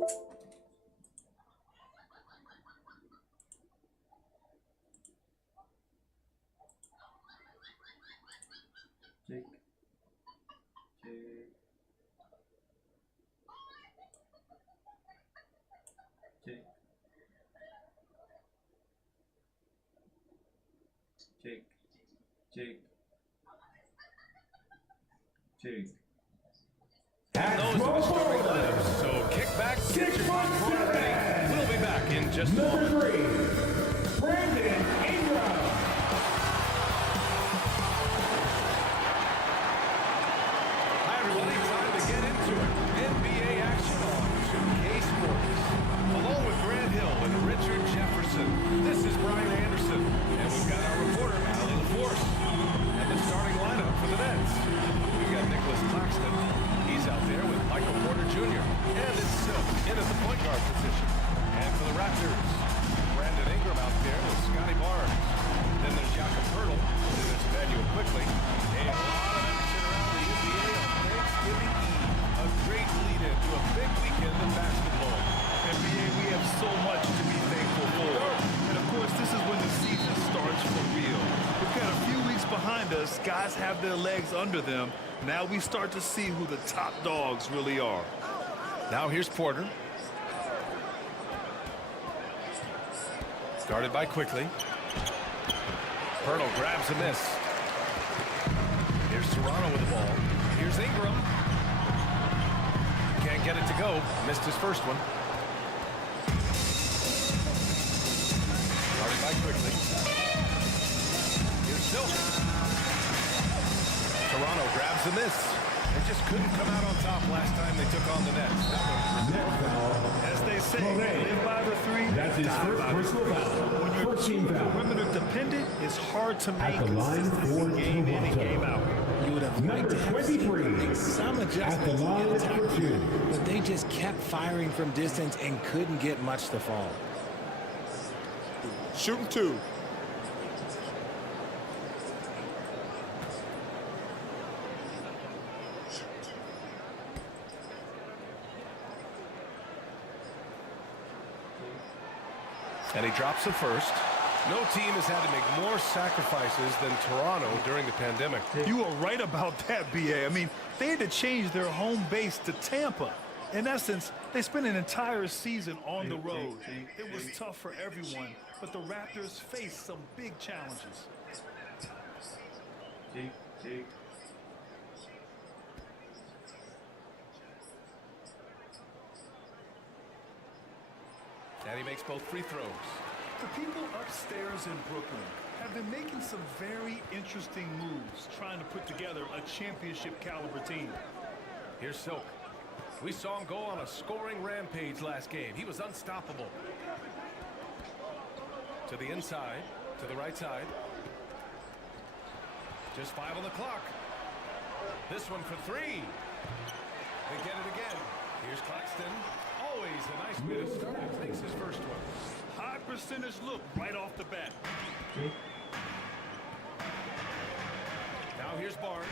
Check. And those are the starting lineups. So kick back, get your popcorn ready. We'll be back in just a moment. Number 3, Brandon Ingram. Hi everybody, time to get into it. NBA action on 2K Sports. Along with Grant Hill and Richard Jefferson, this is Brian Anderson. And we've got our reporter, Allie LaForce. And the starting lineup for the Nets. We've got Nicholas Claxton. He's out there with Michael Porter Jr. And it's Silk in at the point guard position. And for the Raptors, Brandon Ingram out there with Scotty Barnes. Then there's Jakob Poeltl. Then there's Emmanuel Quickly. And a lot of action around the NBA on Thanksgiving Eve. A great lead-in to a big weekend of basketball. NBA, we have so much to be thankful for. And of course, this is when the season starts for real. We've got a few weeks behind us. Guys have their legs under them. Now we start to see who the top dogs really are. Now here's Porter. Guarded by Quickly. Poeltl grabs a miss. Here's Toronto with the ball. Here's Ingram. Can't get it to go. Missed his first one. Guarded by Quickly. Here's Silk. Toronto grabs a miss. They just couldn't come out on top last time they took on the Nets. As they say, live by the three. That's his first personal foul. When you're too perimeter dependent, it's hard to make At the line consistency for game in and Toronto. game out. You would have liked Number to have seen 23, make some at the adjustments line in for attack, 2. but they just kept firing from distance and couldn't get much to fall. Shooting 2. And he drops the first. No team has had to make more sacrifices than Toronto during the pandemic. You are right about that, BA. I mean, they had to change their home base to Tampa. In essence, they spent an entire season on the road. It was tough for everyone, but the Raptors faced some big challenges. And he makes both free throws. The people upstairs in Brooklyn have been making some very interesting moves trying to put together a championship caliber team. Here's Silk. We saw him go on a scoring rampage last game. He was unstoppable. To the inside, to the right side. Just 5 on the clock. This one for 3. They get it again. Here's Claxton. Always a nice way to start. Takes his first one. High percentage look right off the bat. Now here's Barnes.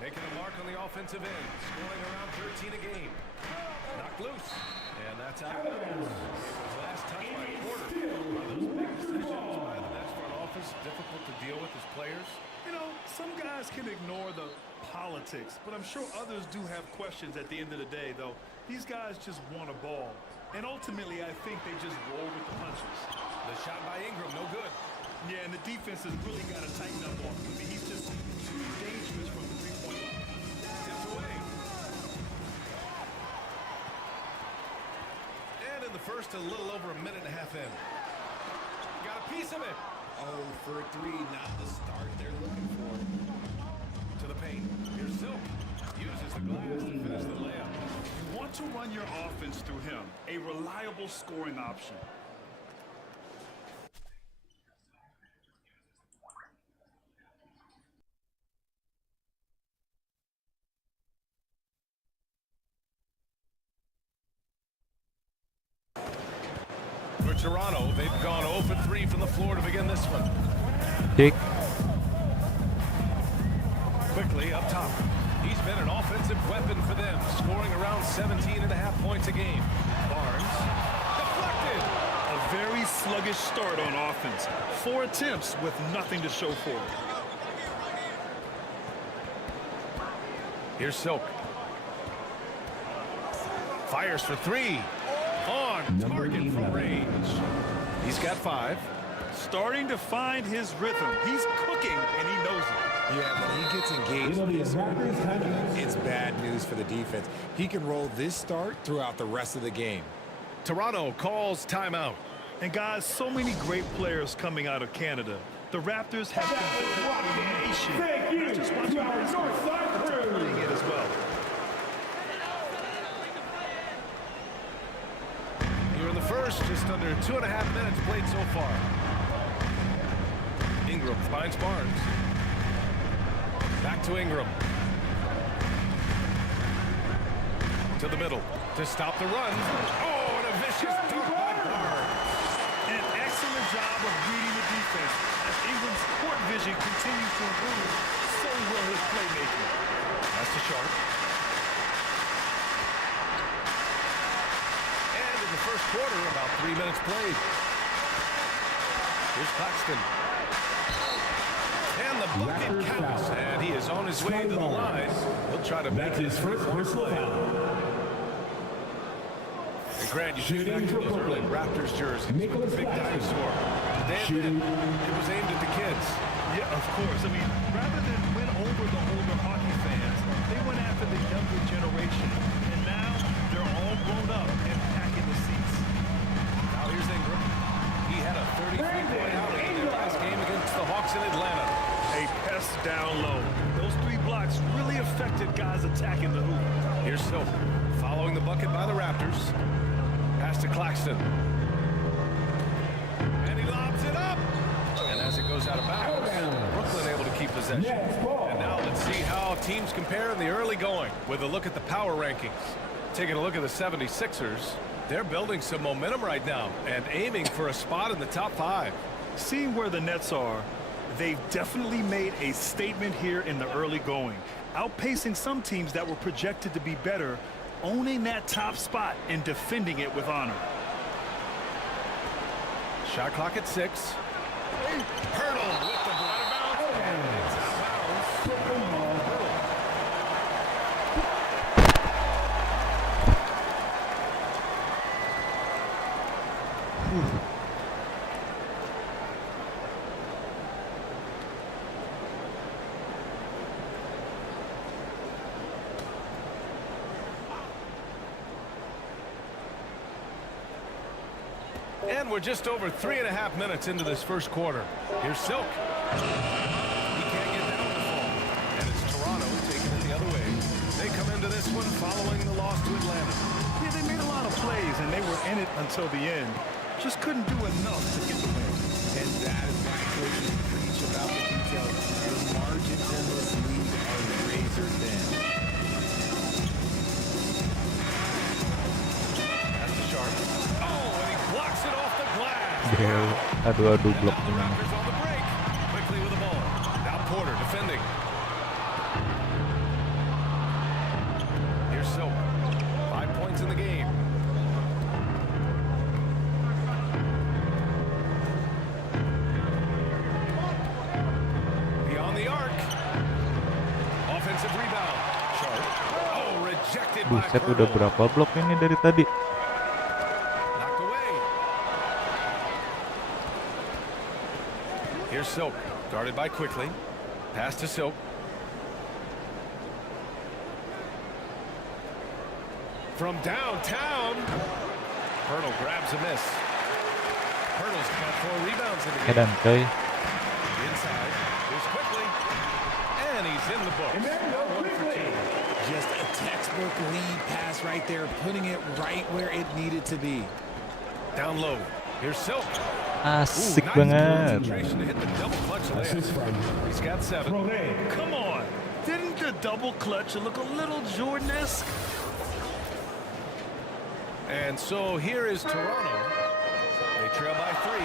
Making a mark on the offensive end. Scoring around 13 a game. Knocked loose. And that's out of bounds. Last touch by Porter. Are those big decisions by the Nets front office difficult to deal with as players? You know, some guys can ignore the politics, but I'm sure others do have questions at the end of the day, though. These guys just want a ball. And ultimately, I think they just roll with the punches. The shot by Ingram, no good. Yeah, and the defense has really got to tighten up on him. I mean, he's just too dangerous from the three-point line. Tipped away. And in the first, a little over a minute and a half in. Got a piece of it. Oh, for 3, not the start they're looking for. To the paint. Here's Silk. Uses the glass to finish the layup. You want to run your offense through him, a reliable scoring option. For Toronto, they've gone 0 for 3 from the floor to begin this one. Dick. Quickly up top. He's been an offensive weapon for them, scoring around 17.5 points a game. sluggish start on offense. 4 attempts with nothing to show for it. Here's Silk. Fires for 3. On target for range. He's got 5. Starting to find his rhythm. He's cooking, and he knows it. Yeah, when he gets engaged, It'll be a Raptors timeout. it's bad news for the defense. He can roll this start throughout the rest of the game. Toronto calls timeout. And guys, so many great players coming out of Canada. The Raptors have a nation. Thank you Just to watching our basketball, Northside but crew. playing it as well. Here in the first, just under 2.5 minutes played so far. Ingram finds Barnes. Back to Ingram. To the middle to stop the run. Oh, and a vicious dunk by Barnes. An excellent job of reading the defense as Ingram's court vision continues to improve. So will his playmaking. That's to Sharp. And in the first quarter, about 3 minutes played. Here's Claxton. And the bucket Raptors counts. foul. And he is on his way to the line. He'll try to make That's his first personal foul. And Grant, you think back to those early Raptors jerseys with Nicholas the big Claxton. dinosaur. They admit it was aimed at the kids. Yeah, of course. I mean, rather than win over the older hockey fans, they went after the younger generation. And now they're all grown up and packing the seats. Now here's Ingram. He had a 33-point outing in their last game against the Hawks in Atlanta. A pest down low. Those 3 blocks really affected guys attacking the hoop. Here's Silk, following the bucket by the Raptors. Pass to Claxton. And he lobs it up. And as it goes out of bounds, Brooklyn able to keep possession. Next ball. And now let's see how teams compare in the early going with a look at the power rankings. Taking a look at the 76ers, they're building some momentum right now and aiming for a spot in the top 5. Seeing where the Nets are, they've definitely made a statement here in the early going, outpacing some teams that were projected to be better, owning that top spot and defending it with honor. Shot clock at 6. Hurdle with the out of bounds. And it's out of bounds. And we're just over 3.5 minutes into this first quarter. Here's Silk. He can't get down the fall. And it's Toronto taking it the other way. They come into this one following the loss to Atlanta. Yeah, they made a lot of plays, and they were in it until the end. Just couldn't do enough to get the win. And that is why coaches preach about the details. The margins in this league are razor thin. That's the Sharp. Oh, and he blocks it off the glass. Aduh And blok now the Raptors on the break. Quickly with the ball. Now Porter defending. Here's Silk. 5 points in the game. Beyond the arc. Offensive rebound. Sharp. Oh, rejected by Buset, udah Porter. berapa blok ini dari tadi? Knocked away. Here's Silk. Guarded by Quickly. Pass to Silk. From downtown. Hurdle grabs a miss. Hurdle's got 4 rebounds in the game. Edan coy. Inside. Here's Quickly. And he's in the books. Emmanuel Quickly. Just a textbook lead pass right there, putting it right where it needed to be. Down low. Here's Silk. Asik Nice banget. concentration to hit the double clutch Assist layup. from He's got 7. Potrait. Come on. Didn't the double clutch look a little Jordan-esque? And so here is Toronto. They trail by 3.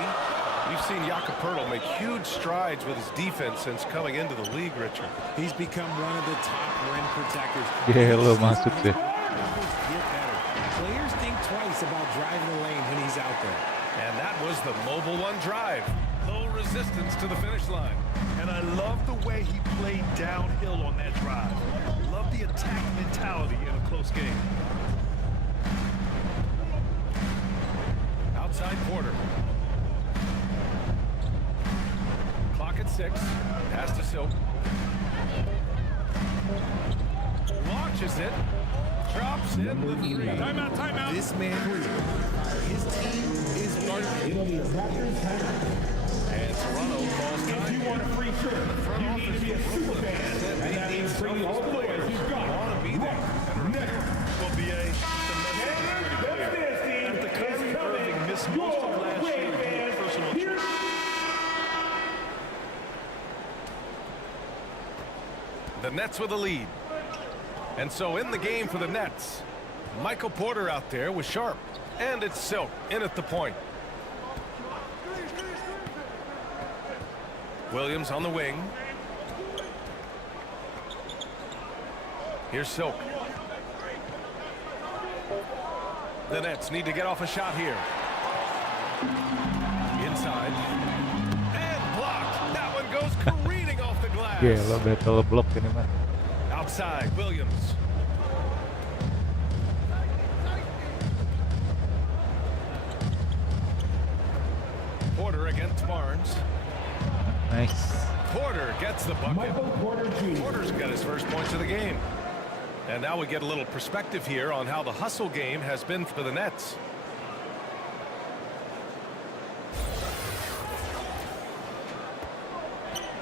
We've seen Jakob Poeltl make huge strides with his defense since coming into the league, Richard. He's become one of the top rim protectors. Gelo masuk deh. Numbers get better. Players think twice about driving the lane when he's out there. And that was the moment distance to the finish line. And I love the way he played downhill on that drive. Love the attack mentality in a close game. Outside Porter. Clock at 6. Pass to Silk. Launches it. Drops in the 3. Timeout, timeout. This man, his team is running. It'll be a Raptors timeout. And Toronto calls If time. you want a free shirt, you need to be a super fan. And that means bringing all the boys you've got. Want to be there. Well, BA, the message is pretty clear. After Kyrie Irving missed most of last year due to personal choice. The Nets with a lead. And so in the game for the Nets, Michael Porter out there with Sharp. And it's Silk in at the point. Williams on the wing. Here's Silk. The Nets need to get off a shot here. Inside. And blocked. That one goes careening off the glass. Gila, battle block ini mah. Outside, Williams. Porter against Barnes. Nice. Porter gets the bucket. Michael Porter Jr. Porter's got his first points of the game. And now we get a little perspective here on how the hustle game has been for the Nets.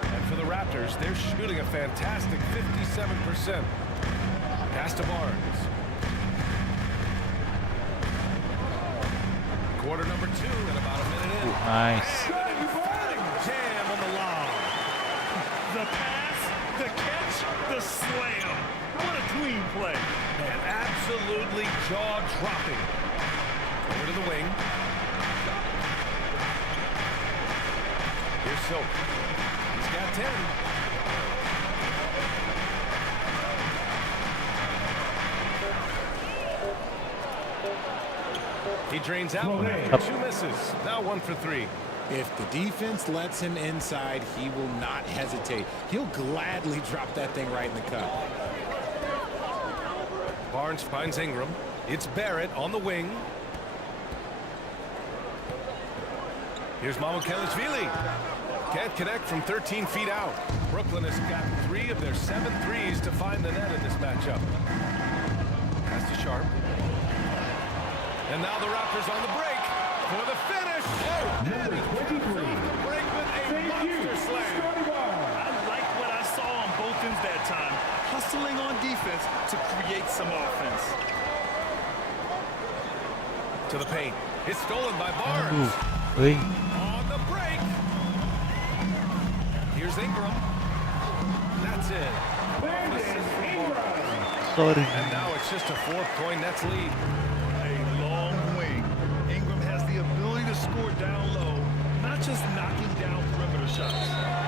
And for the Raptors, they're shooting a fantastic 57%. Pass to Barnes. Quarter number 2 and about a minute in. Nice. Emphatic jam on the lob. The pass, the catch, the slam. What a clean play. And absolutely jaw-dropping. Over to the wing. Here's Silk. He's got 10. He drains out one after 2 misses. Now 1 for 3. If the defense lets him inside, he will not hesitate. He'll gladly drop that thing right in the cup. Barnes finds Ingram. It's Barrett on the wing. Here's Mamukelashvili. Can't connect from 13 feet out. Brooklyn has got 3 of their 7 threes to find the net in this matchup. Pass to Sharp. And now the Raptors on the break for the finish. Oh, Number 23. break with a Thank you, monster slam. Scotty Bar. I like what I saw on both ends that time. Hustling on defense to create some offense. To the paint. It's stolen by Barnes. Wing. On the break. Here's Ingram. That's it. Brandon Ingram. Sorry. And now it's just a 4-point Nets lead. A long wing. Ingram has the ability to score down low, not just knocking down perimeter shots.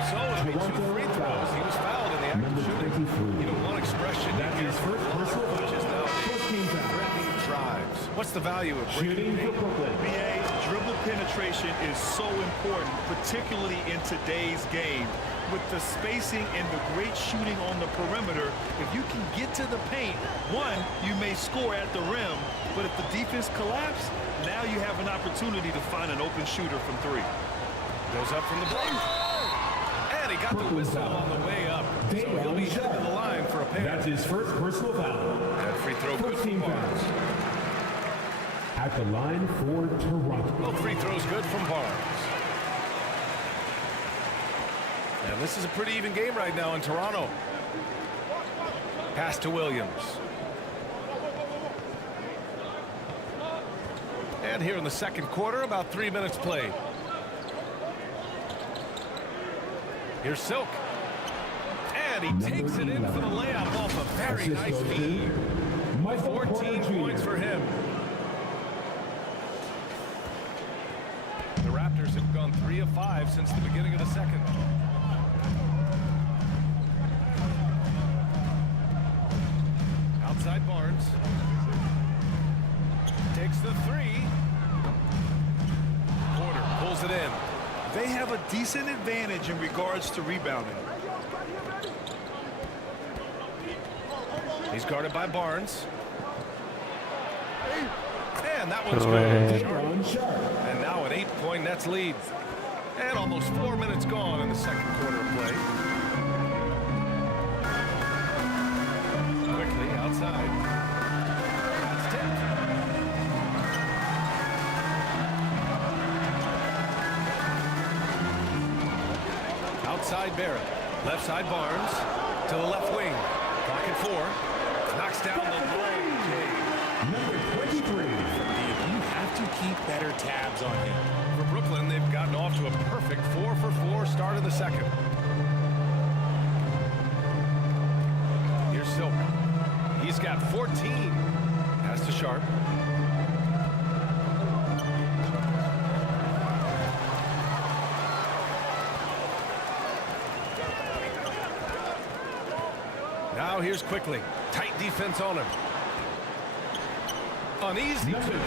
So it'll be 2 free throws. He was fouled in the act of Number shooting. 23. You know, one expression That's his first personal foul. which is now 14 fouls. threatening drives. What's the value of Shooting breaking for Brooklyn. BA, dribble penetration is so important, particularly in today's game. With the spacing and the great shooting on the perimeter, if you can get to the paint, one, you may score at the rim, but if the defense collapses, now you have an opportunity to find an open shooter from 3. Goes up from the break. And he got the whistle on the way up. So he'll be headed to the line for a pair. That's his first personal foul. That free throw good for 14 Barnes. fouls. At the line for Toronto. Both free throws good from Barnes. And this is a pretty even game right now in Toronto. Pass to Williams. And here in the second quarter, about 3 minutes played. Here's Silk. And he takes it in for the layup off a very Assist nice goes to feed. Michael Porter 14 Jr. points for him. The Raptors have gone 3 of 5 since the beginning of the second. Outside Barnes. Takes the 3. Porter pulls it in. They have a decent advantage in regards to rebounding. He's guarded by Barnes. And that one's Correct. good. And now an 8-point Nets lead. And almost 4 minutes gone in the second quarter of play. Quickly outside. That's tipped. Outside Barrett. Left side Barnes. To the left wing. Clock at 4. Knocks down the long Number 23. You have to keep better tabs on him. For Brooklyn, they've gotten off to a perfect 4-for-4 start in the second. Here's Silk. He's got 14. Pass to Sharp. Now here's Quickly. Tight defense on him. Uneasy. Number 23.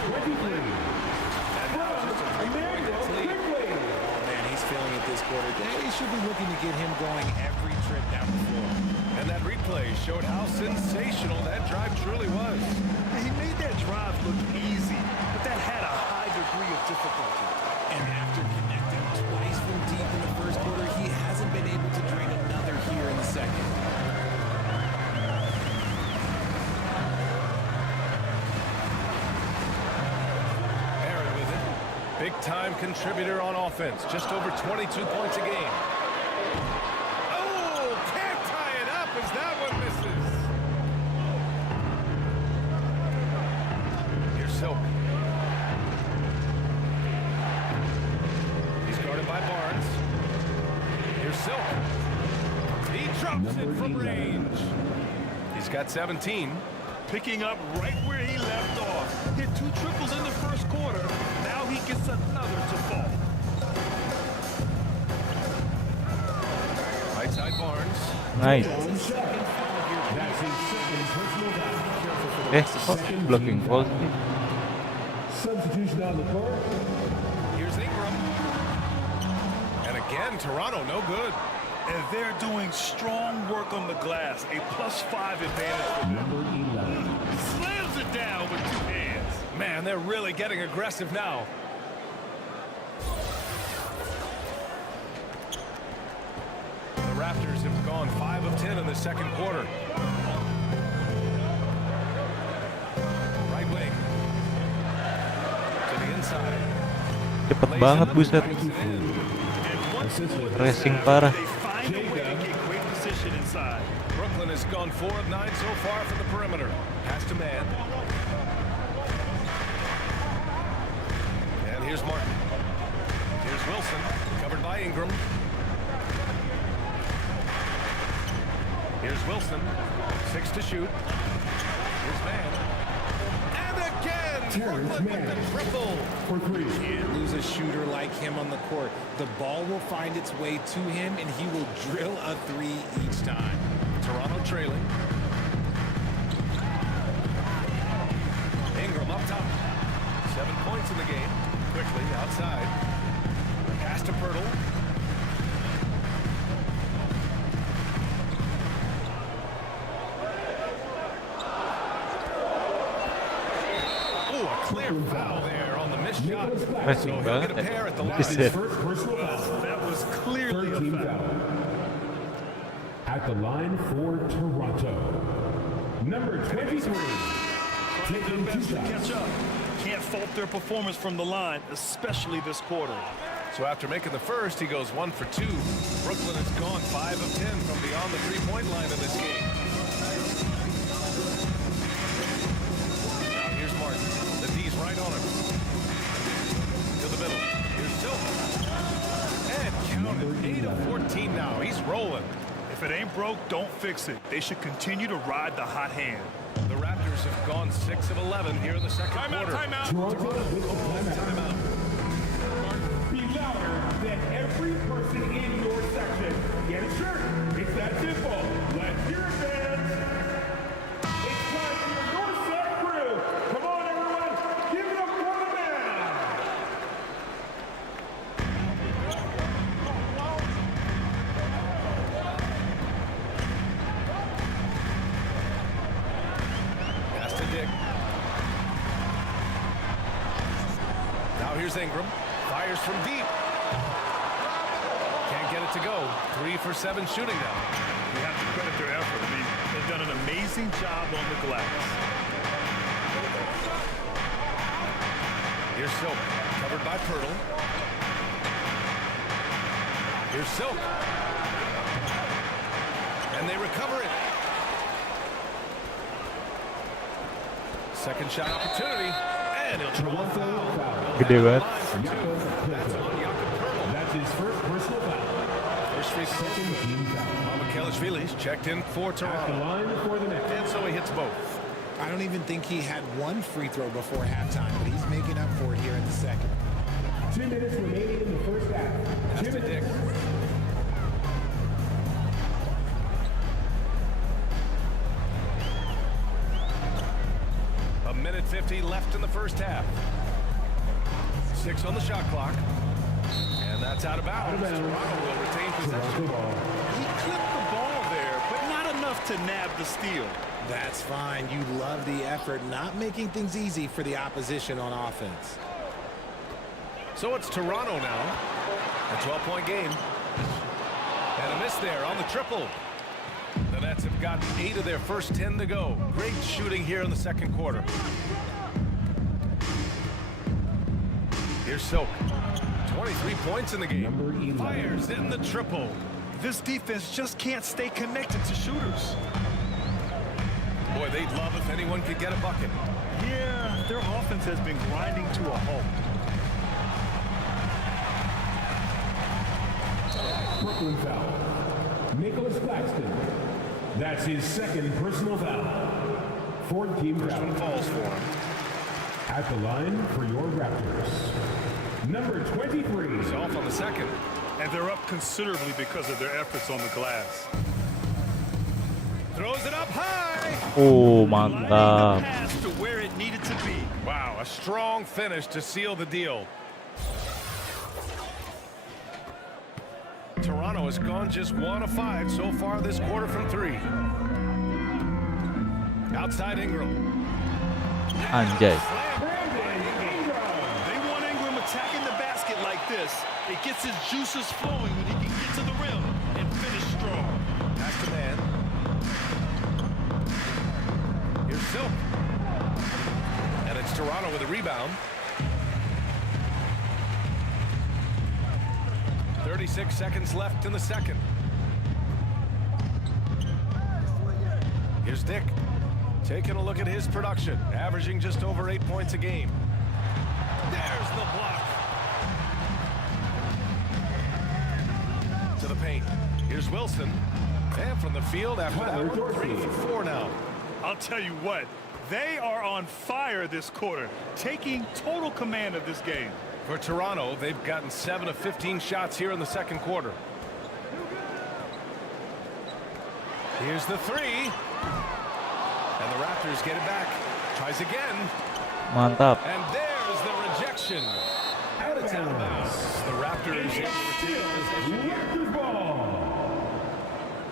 Oh, man, he's feeling it this quarter. They should be looking to get him going every trip down the floor. And that replay showed how sensational that drive truly was. He made that drive look easy, but that had a high degree of difficulty. And after connecting twice from deep in the first quarter, he hasn't been able to drain another here in the second. Barrett with it. Big-time contributor on offense. Just over 22 points a game. Oh, can't tie it up as that one misses. Here's Silk. He's guarded by Barnes. Here's Silk. He drops it from range. He's got 17. Picking up right where he left off. Hit 2 triples in the first quarter. Now he gets another to fall. Right side Barnes. Nice. That's his second personal foul. Oh, blocking false. Substitution on the court. Here's Ingram. And again, Toronto no good. And they're doing strong work on the glass. A +5 advantage for them. Number 11. Slams it down with 2 hands. Man, they're really getting aggressive now. The Raptors have gone 5 of 10 in the second quarter. Right wing. To the inside. Cepet banget buset. Racing parah. They find a way to get great position inside. Brooklyn has gone 4 of 9 so far from the perimeter. Pass to man. And here's Martin. Here's Wilson, covered by Ingram. Here's Wilson, 6 to shoot. Here's Man. And again, Brooklyn with the triple. For 3. Can't lose a shooter like him on the court. The ball will find its way to him, and he will drill a 3 each time. Toronto trailing. Ingram up top. 7 points in the game. Quickly outside. Pass to Pirtle. Oh, a clear foul there on the missed shot. Racing So he'll get a banget. pair at the line. Is it? First personal foul. That was clearly a 13 foul. foul. At the line for Toronto. Number 23. Taking 2 Best to catch shots. up. Can't fault their performance from the line, especially this quarter. So after making the first, he goes 1 for 2. Brooklyn has gone 5 of 10 from beyond the three-point line in this game. Now here's Martin. The D's right on him. To the middle. Here's Silk. And count it. 8 of 14 now. He's rolling. If it ain't broke, don't fix it. They should continue to ride the hot hand. The Raptors have gone 6 of 11 here in the second quarter. Toronto with the timeout. Be louder than every person in your section. Get a shirt. It's that simple. Let's hear it, fans. It's time for your set crew. Come on, everyone. Give it up for the man. Here's Ingram. Fires from deep. Can't get it to go. 3 for 7 shooting now. We have to credit their effort. I mean, they've done an amazing job on the glass. Here's Silk. Covered by Pirtle. Here's Silk. And they recover it. Second shot opportunity. And he'll draw a foul. Gede banget. That's on Jakob Pirtle. That's his first personal foul. First free throw. Makelashvili's checked in for At the Toronto. line for the next. And so he hits both. I don't even think he had one free throw before halftime, but he's making up for it here in the second. 2 minutes remaining in the first half. That's to Dick. A minute 50 left in the first half. 6 on the shot clock. And that's out of bounds. Toronto will retain possession. He clipped the ball there, but not enough to nab the steal. That's fine. You love the effort, not making things easy for the opposition on offense. So it's Toronto now. A 12-point game. And a miss there on the triple. The Nets have gotten 8 of their first 10 to go. Great shooting here in the second quarter. Here's Silk. 23 points in the game. Number 11. Fires in the triple. This defense just can't stay connected to shooters. Boy, they'd love if anyone could get a bucket. Yeah, their offense has been grinding to a halt. Brooklyn foul. Nicholas Claxton. That's his second personal foul. 4th team foul. Falls for him. At the line for your Raptors. Number 23. He's off on the second. And they're up considerably because of their efforts on the glass. Throws it up high. Oh, Lining the mantap. pass to where it needed to be. Wow, a strong finish to seal the deal. Toronto has gone just 1 of 5 so far this quarter from 3. Outside Ingram. Anjay. They want Ingram attacking the basket like this. It gets his juices flowing when he can get to the rim and finish strong. Pass to man. Here's Silk. And it's Toronto with a rebound. 36 seconds left in the second. Here's Dick. Taking a look at his production. Averaging just over 8 points a game. There's the block. To the paint. Here's Wilson. And from the field after that one, 3 for 4 now. I'll tell you what, they are on fire this quarter, taking total command of this game. For Toronto, they've gotten 7 of 15 shots here in the second quarter. Here's the 3. And the Raptors get it back. Tries again. Mantap. And there's the rejection. And it's out of bounds. The Raptors able to retain possession here. Raptors ball.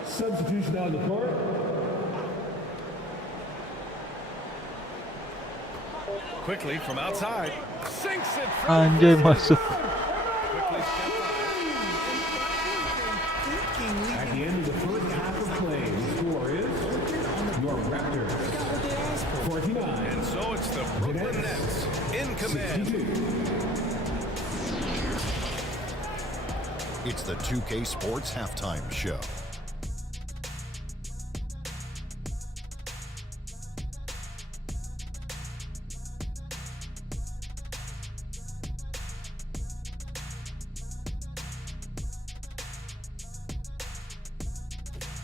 Substitution on the court. Quickly from outside. Sinks it from Anjay masuk. quickly step At the end of the first half of play, the score is your Raptors 49. And so it's the Brooklyn Nets in command. 62. It's the 2K Sports Halftime Show.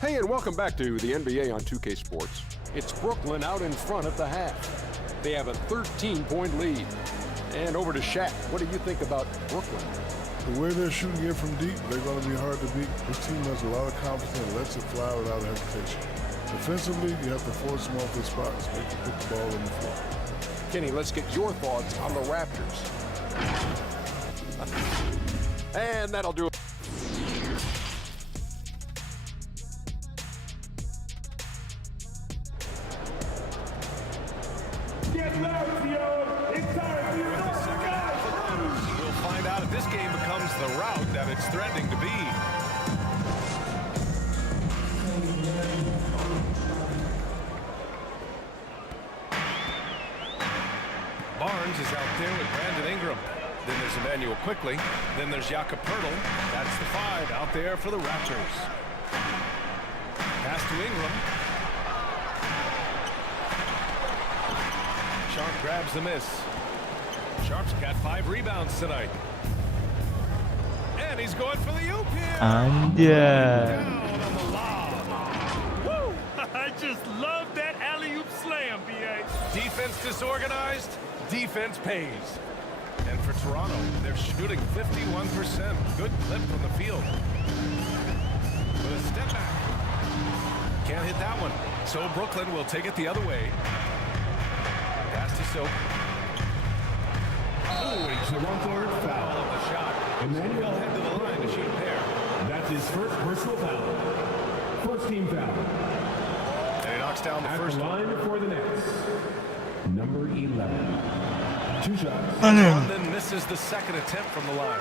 Hey, and welcome back to the NBA on 2K Sports. It's Brooklyn out in front at the half. They have a 13-point lead. And over to Shaq. What do you think about Brooklyn? The way they're shooting it from deep, they're going to be hard to beat. This team has a lot of confidence and lets it fly without hesitation. Defensively, you have to force them off their spots, make them put the ball on the floor. Kenny, let's get your thoughts on the Raptors. And that'll do it. Get loud, Theo. It's time for your it's threatening to be. Barnes is out there with Brandon Ingram. Then there's Emmanuel quickly. Then there's Jaka. That's the 5 out there for the Raptors. Pass to Ingram. Sharp grabs the miss. Sharp's got 5 rebounds tonight. And he's going for the oop here. Anjay. Down on the lob. Woo! I just love that alley-oop slam, B.A. Defense disorganized. Defense pays. And for Toronto, they're shooting 51%. Good clip from the field. With a step back. Can't hit that one. So Brooklyn will take it the other way. Pass to Soap. Oh, he took a hard foul of the shot. He'll head to the line to shoot a pair. That's his first personal foul. First team foul. And he knocks down the At first the one. line for the Nets, number 11. 2 shots. And then misses the second attempt from the line.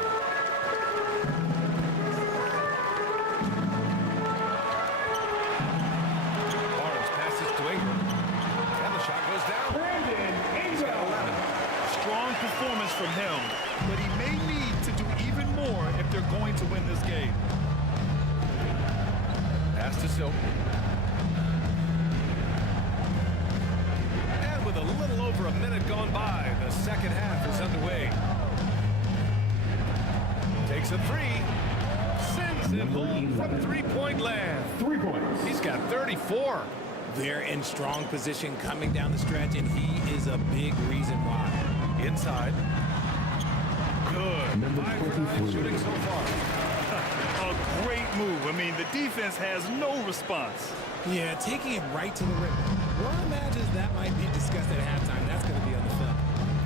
Barnes passes to Ingram. And the shot goes down. Brandon Ingram. Strong performance from him, but he may need to do even more if they're going to win this game. Pass to Silk. And with a little over a minute gone by, the second half is underway. Takes a 3. Sends it home from 3-point land. 3 points. He's got 34. They're in strong position coming down the stretch, and he is a big reason why. Inside. Good. Number 5 for 9 23. shooting so far. A great move. I mean, the defense has no response. Yeah, taking it right to the rim. One imagines that might be discussed at halftime. That's going to be on the film.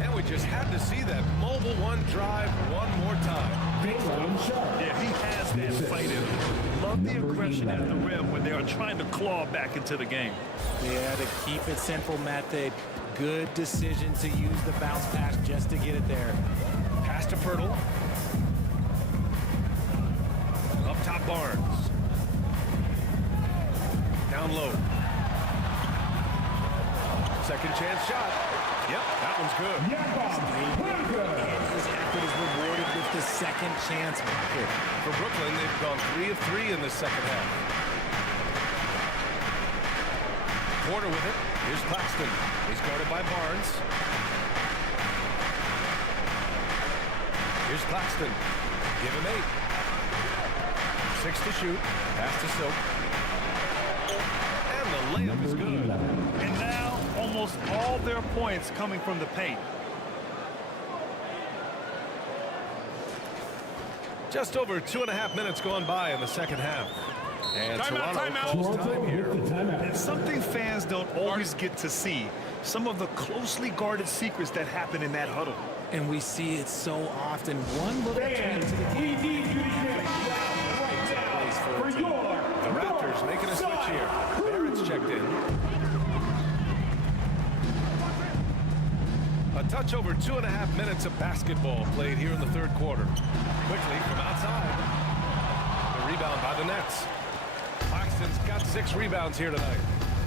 And we just had to see that mobile one drive one more time. Yeah, he has that fight in him. Love the aggression at the rim when they are trying to claw back into the game. Yeah, to keep it simple method. Good decision to use the bounce pass just to get it there. Pass to Pirtle. Up top Barnes. Down low. Second chance shot. Yep, that one's good. His effort is rewarded with the second chance bucket. For Brooklyn, they've gone 3 of 3 in the second half. Porter with it. Here's Claxton. He's guarded by Barnes. Here's Claxton. Give him 8. 6 to shoot. Pass to Silk. And the layup is good. And now, almost all their points coming from the paint. Just over 2.5 minutes gone by in the second half. And Toronto calls time here. And something fans don't always get to see. Some of the closely guarded secrets that happen in that huddle. And we see it so often. One little change to the game. The Raptors making a switch here. Barrett's checked in. A touch over 2.5 minutes of basketball played here in the third quarter. Quickly from outside. The rebound by the Nets. Claxton's got 6 rebounds here tonight.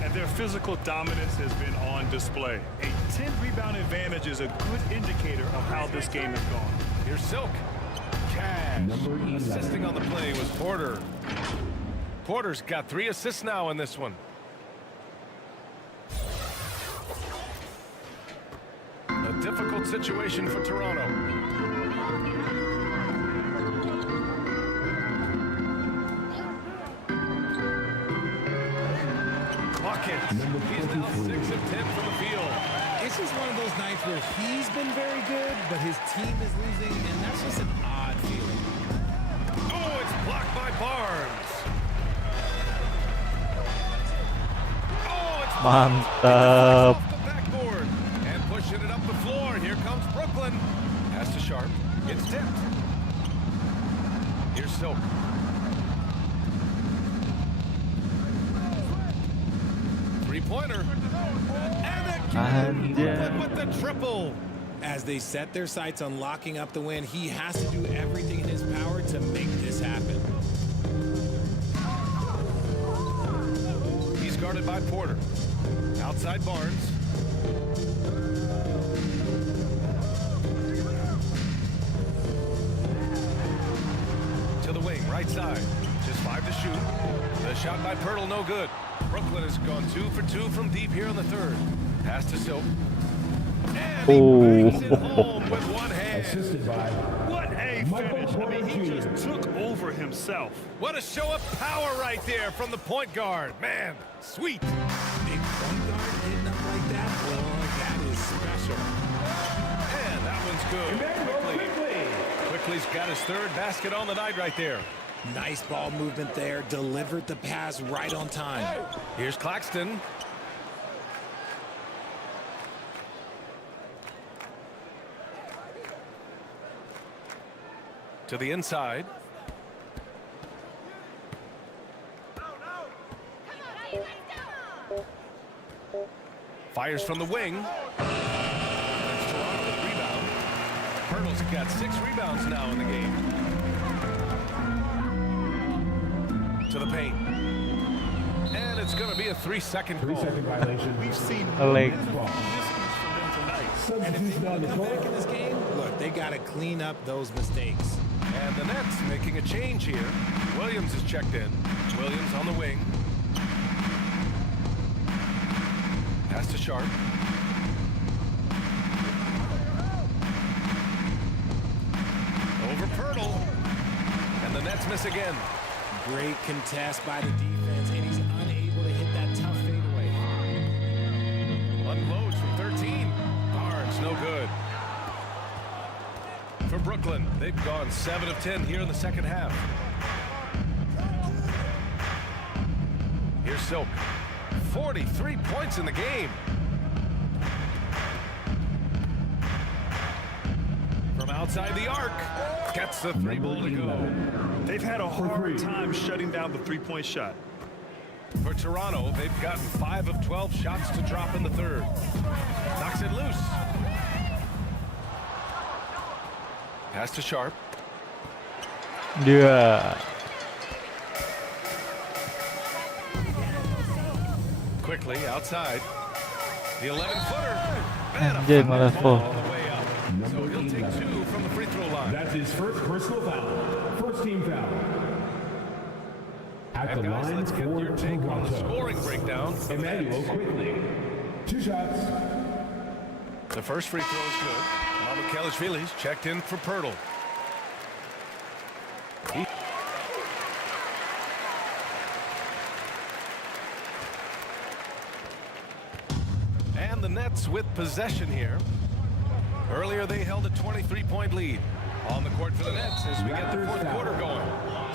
And their physical dominance has been on display. A 10-rebound advantage is a good indicator of how this game has gone. Here's Silk. Cash. Assisting on the play was Porter. Porter's got 3 assists now in this one. A difficult situation for Toronto. Buckets. He's now 6 of 10 from the field. It's just one of those nights where he's been very good, but his team is losing, and that's just an odd feeling. Oh, it's blocked by Barnes. Oh, it's Mantap. off the backboard. And pushing it up the floor. Here comes Brooklyn. Pass to Sharp. It's tipped. Here's Silk. Three-pointer. And again, Brooklyn with the triple. As they set their sights on locking up the win, he has to do everything in his power to make happen. He's guarded by Porter. Outside Barnes. To the wing, right side. Just 5 to shoot. The shot by Pirtle, no good. Brooklyn has gone 2 for 2 from deep here in the third. Pass to Silk. And he bangs it home with one hand. Assisted by What a finish. I mean, he just took over himself. What a show of power right there from the point guard. Man, sweet. Big point guard hitting up like that, boy, that is special. And that one's good. Quickly's got his third basket on the night right there. Nice ball movement there, delivered the pass right on time. Here's Claxton. To the inside. Fires from the wing. That's Toronto with rebound. Pirtle's got 6 rebounds now in the game. To the paint. And it's going to be a 3-second call. 3-second violation. We've seen A leg. distance from them tonight. Substitution on the Back court. in this game, look, they got to clean up those mistakes. And the Nets making a change here. Williams is checked in. Williams on the wing. Pass to Sharp. Over Pirtle. And the Nets miss again. Great contest by the defense, and he's unable to hit that tough fadeaway. Unloads from 13. Barnes, no good. For Brooklyn, they've gone 7 of 10 here in the second half. Here's Silk. 43 points in the game. From outside the arc, gets the 3 ball to go. They've had a hard time shutting down the three-point shot. For Toronto, they've gotten 5 of 12 shots to drop in the third. Knocks it loose. Pass to Sharp. Dia. Quickly outside. The 11-footer. And a Anjay, foul malah ball full. all the way up. So he'll take 2 from the free throw line. That's his first personal foul. First team foul. At the And guys, line let's get for your take on the Toronto. scoring breakdown. Emmanuel quickly. 2 shots. The first free throw is good. Kelishvili's checked in for Pirtle. And the Nets with possession here. Earlier they held a 23-point lead. On the court for the Nets as we get the fourth quarter going.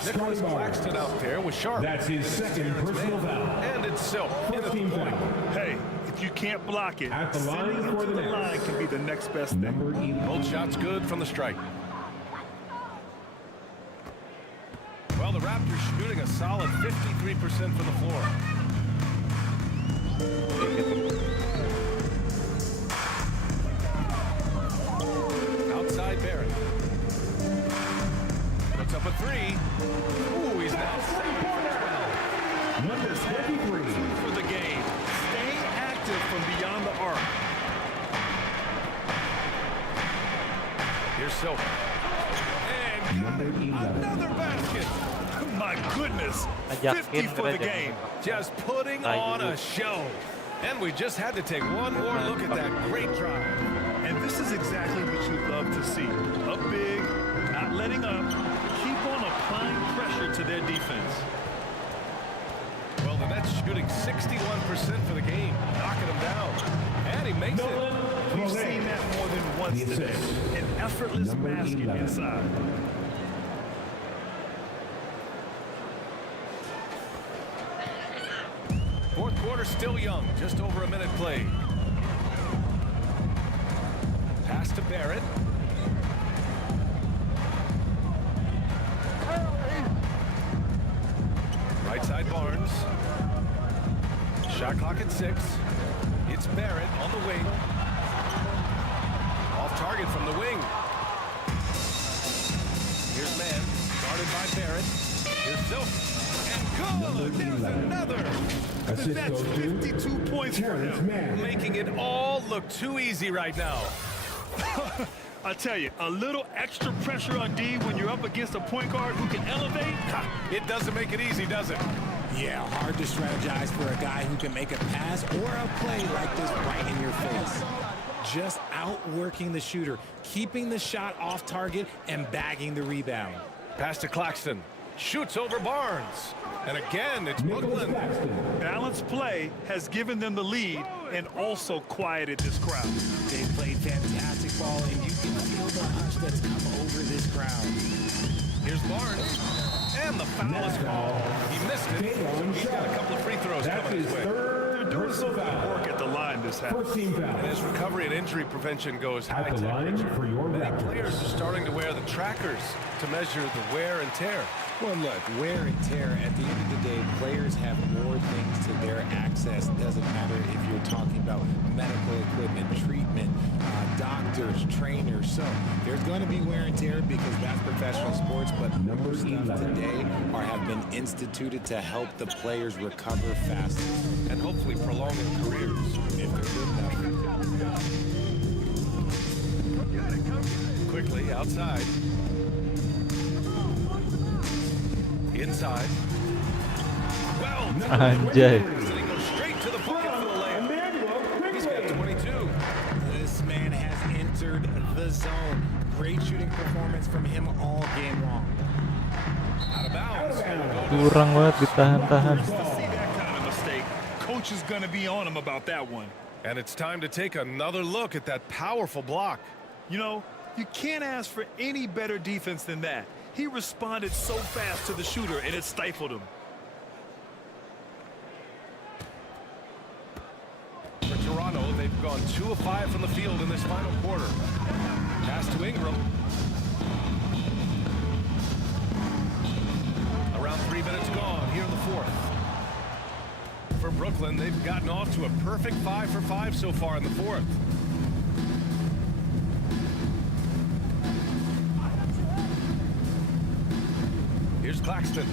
Nicholas Claxton out there with Sharp. That's his second personal foul. And it's Silk. First team foul. Hey, if you can't block it, At the line sending him for to the the Nets. line can be the next best thing. Number 11. Both shots good from the strike. Well, the Raptors shooting a solid 53% from the floor. Outside Barrett. Puts up a 3. Ooh, he's now 7 for 12. Number 23. For the game, staying active from beyond the arc. Here's Silk. And Number 11. another basket. My goodness, Ajakin 50 for the kena jadi. game. Just putting on a show. And we just had to take one more look at that great drive. And this is exactly what you love to see. Up big, not letting up, keep on applying pressure to their defense. Well, the Nets shooting 61% for the game, knocking them down. And he makes it. We've seen that more than once The today. assist. An effortless Number basket 11. inside. Fourth quarter still young, just over a minute played. Pass to Barrett. Right side Barnes. Shot clock at 6. It's Barrett on the wing. Off target from the wing. Here's Mann, guarded by Barrett. Silk. And good. There's another. Assist That's goes to 52 points for Terrence him. Mann. Making it all look too easy right now. I tell you, a little extra pressure on D when you're up against a point guard who can elevate. It doesn't make it easy, does it? Yeah, hard to strategize for a guy who can make a pass or a play like this right in your face. Just outworking the shooter, keeping the shot off target and bagging the rebound. Pass to Claxton. Shoots over Barnes. And again, it's Brooklyn. Balanced play has given them the lead and also quieted this crowd. They played fantastic ball, and you can feel the hush that's come over this crowd. Here's Barnes. And the foul is called. He missed it. He's got a couple of free throws That's coming his his way. third Doing personal some foul. work at the line this half. First team And foul. his recovery and injury prevention goes high At the line temperature. for your Many Raptors. players are starting to wear the trackers to measure the wear and tear. Well, look, wear and tear, at the end of the day, players have more things to their access. It doesn't matter if you're talking about medical equipment, treatment, doctors, trainers. So there's going to be wear and tear because that's professional sports, but Number stuff 11. today have been instituted to help the players recover faster. And hopefully prolong their careers. If they're good enough. Quickly outside. Inside. Well, Anjay. and he goes straight to the bucket for the layup. He's got 22. This man has entered the zone. Great shooting performance from him all game long. Out of bounds. Kurang banget ditahan-tahan. To see that kind of mistake, coach is going to be on him about that one. And it's time to take another look at that powerful block. You know, you can't ask for any better defense than that. He responded so fast to the shooter, and it stifled him. For Toronto, they've gone 2 of 5 from the field in this final quarter. Pass to Ingram. Around 3 minutes gone here in the fourth. For Brooklyn, they've gotten off to a perfect 5 for 5 so far in the fourth. Here's Claxton.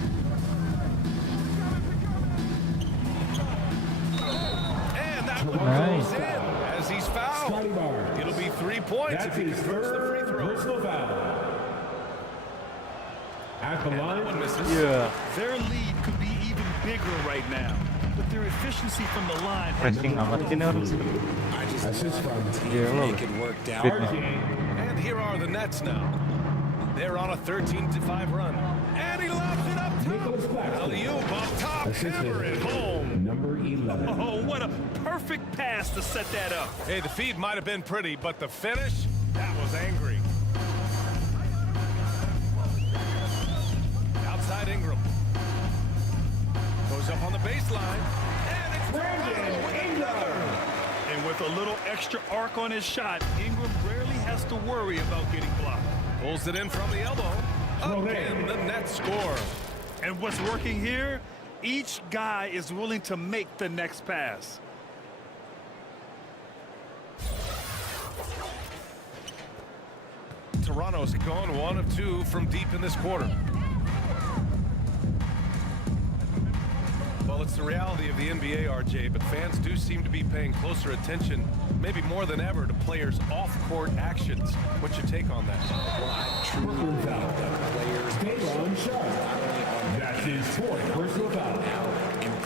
And that one Nice. goes in as he's fouled. Scotty Barnes. It'll be 3 points That's if he his converts the free third throw. personal foul. At the That line. one misses. Iya. Their lead could be even bigger right now, but their efficiency from the line has Pressing amat ini orang. I just Assist from Iya loh. make it work down. And here are the Nets now. They're on a 13-5 run. And he lobs it up Nicholas top. Claxton. Alley-oop up top. Assisted. Hammer it home. Number 11. Oh, what a perfect pass to set that up. Hey, the feed might have been pretty, but the finish, that was angry. Outside Ingram. Goes up on the baseline. And it's Brandon Ingram. And with a little extra arc on his shot, Ingram rarely has to worry about getting blocked. pulls it in from the elbow. Again, the net score. And what's working here? Each guy is willing to make the next pass. Toronto's gone 1 of 2 from deep in this quarter. Well, it's the reality of the NBA, RJ, but fans do seem to be paying closer attention, maybe more than ever, to players' off-court actions. What's your take on that? Well, I truly believe that players Stay on sharp. That's his fourth personal foul.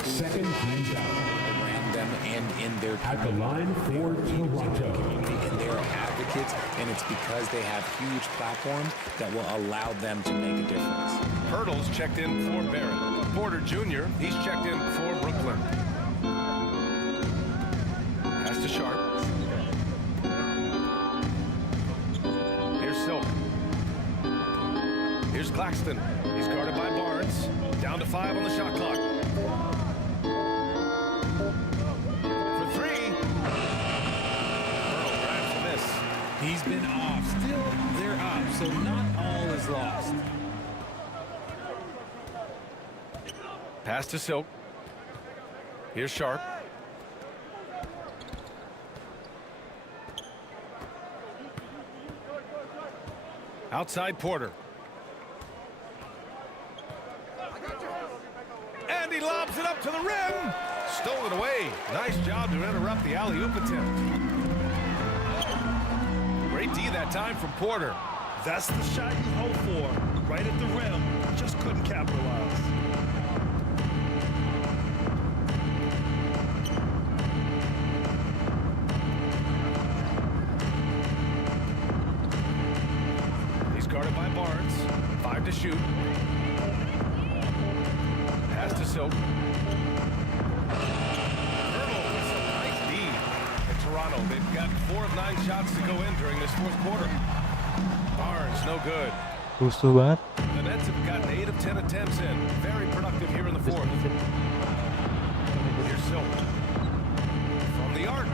Second team foul. around them and in their At the line for Toronto. community, and they are advocates, and it's because they have huge platforms that will allow them to make a difference. Hurdle's checked in for Barrett. Porter Jr., he's checked in for Brooklyn. Pass to Sharp. Here's Silk. Here's Claxton. He's guarded by Barnes. Down to 5 on the shot clock. For 3. Hurdle grabs the miss. He's been off. Still, they're up, so not all is lost. Pass to Silk. Here's Sharp. Outside Porter. stolen away. Nice job to interrupt the alley-oop attempt. Great D that time from Porter. That's the shot you hope for, right at the rim. Just couldn't capitalize. He's guarded by Barnes. 5 to shoot. Pass to Silk. Turnover with some nice D. In Toronto, they've got 4 of 9 shots to go in during this fourth quarter. Barnes, no good. Rusuh banget. The Nets have gotten 8 of 10 attempts in. Very productive here in the fourth. Here's Silk. From the arc.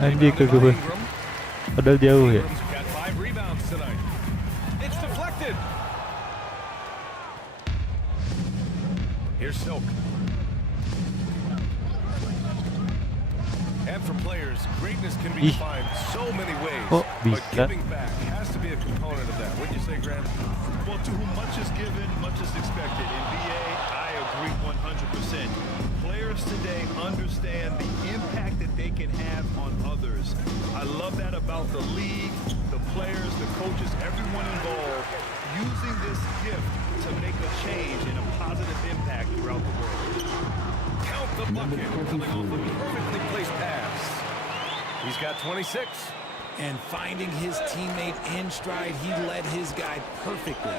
Anjir ke gue. Padahal jauh ya. Ingram's got 5 rebounds tonight. It's deflected. Here's Silk. And for players, greatness can be defined so many ways. Kok But bisa? giving back has to be a component of that. Wouldn't you say, Grant? Well, to whom much is given, much is expected. NBA, I agree 100%. Players today understand the impact that they can have on others. I love that about the league, the players, the coaches, everyone involved, using this gift to make a change and a positive impact throughout the world. Count the bucket, coming off a perfectly placed pass. He's got 26. And finding his teammate in stride, he led his guy perfectly.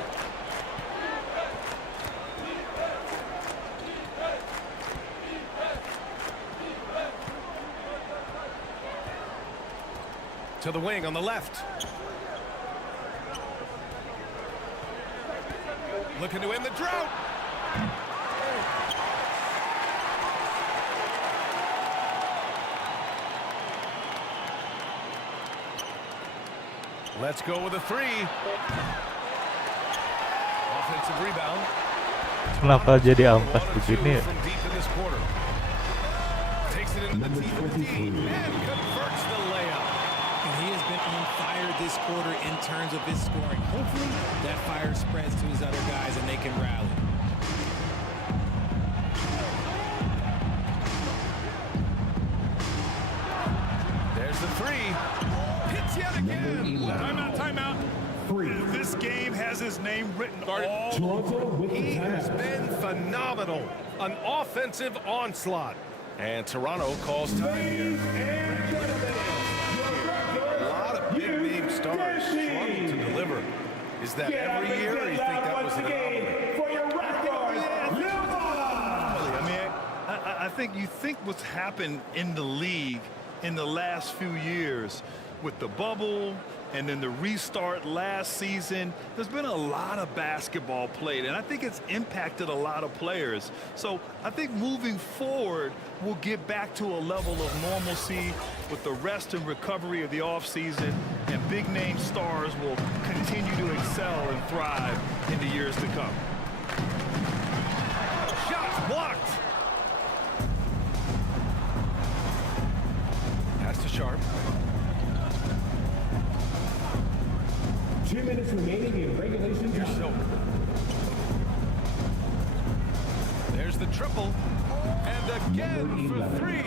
To the wing on the left. Looking to end the drought. Let's go with a 3. Offensive rebound. Kenapa jadi ampas begini ya? From deep in this quarter. Takes it into the teeth of D and converts the layup. And he has been on fire this quarter in terms of his scoring. Hopefully that fire spreads to his other guys and they can rally. There's the 3. Hits yet again. Timeout. This game has his name written all Toronto with the He has pass. been phenomenal. An offensive onslaught. And Toronto calls time here. A lot of big name stars struggle to deliver. Is that every year, or you think that was an anomaly? For your Raptors, I mean, I think you think what's happened in the league in the last few years with the bubble and then the restart last season, there's been a lot of basketball played, and I think it's impacted a lot of players. So I think moving forward, we'll get back to a level of normalcy with the rest and recovery of the offseason, and big name stars will continue to excel and thrive in the years to come. Shots blocked. Pass to Sharp. 2 minutes remaining in regulation Here's time. Silk. There's the triple. And again for 3.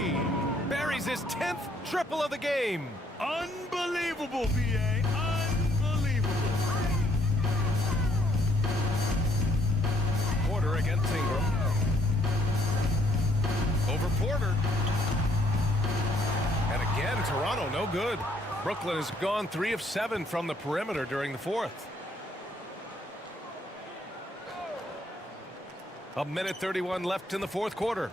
Buries his 10th triple of the game. Unbelievable, VA. Unbelievable. Porter against Ingram. Over Porter. And again, Toronto, no good. Brooklyn has gone 3 of 7 from the perimeter during the fourth. A minute 31 left in the fourth quarter.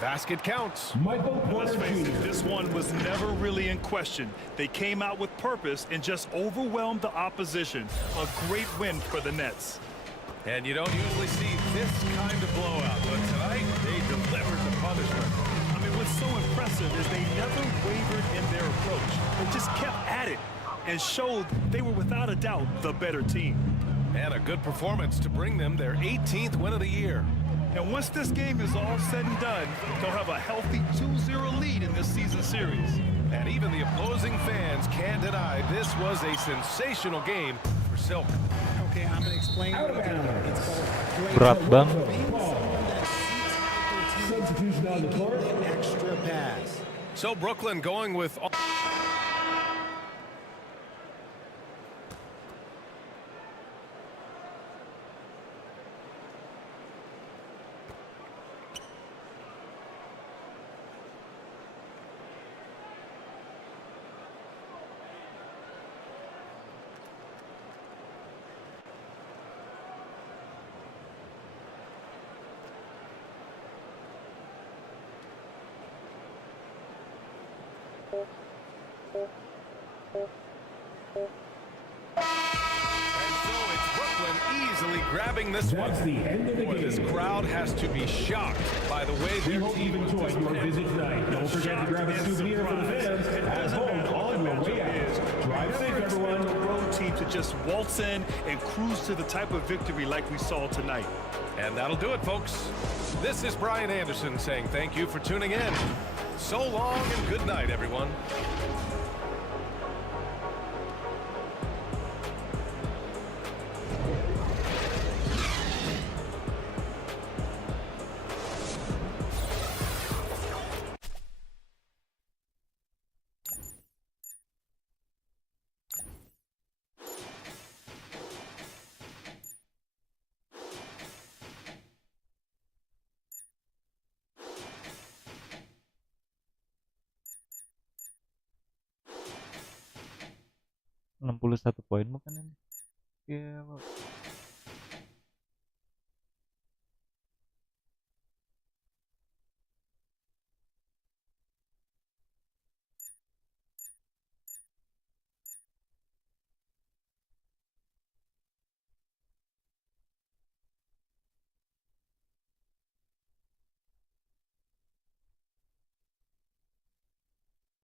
Basket counts. Michael Let's Porter face it, Jr. this one was never really in question. They came out with purpose and just overwhelmed the opposition. A great win for the Nets. And you don't usually see this kind of blowout, but tonight they delivered the punishment. I mean, what's so impressive is they never wavered in their approach. They just kept at it and showed they were without a doubt the better team. And a good performance to bring them their 18th win of the year. And once this game is all said and done, they'll have a healthy 2-0 lead in this season series. And even the opposing fans can't deny this was a sensational game for Silk. Okay, I'm going to explain what it's called. Berat banget. Being someone that sees on the court. An extra pass. So Brooklyn going with all. And so it's Brooklyn easily grabbing this one. That's the end of the Boy, this game. crowd has to be shocked by the way We their hope team you've was enjoyed your visit tonight. Don't forget to grab a souvenir for the fans at home on your way out. Drive safe, everyone. The road team to just waltz in and cruise to the type of victory like we saw tonight. And that'll do it, folks. This is Brian Anderson saying thank you for tuning in. So long and good night, everyone. Enam puluh satu poin bukan ini? Iya,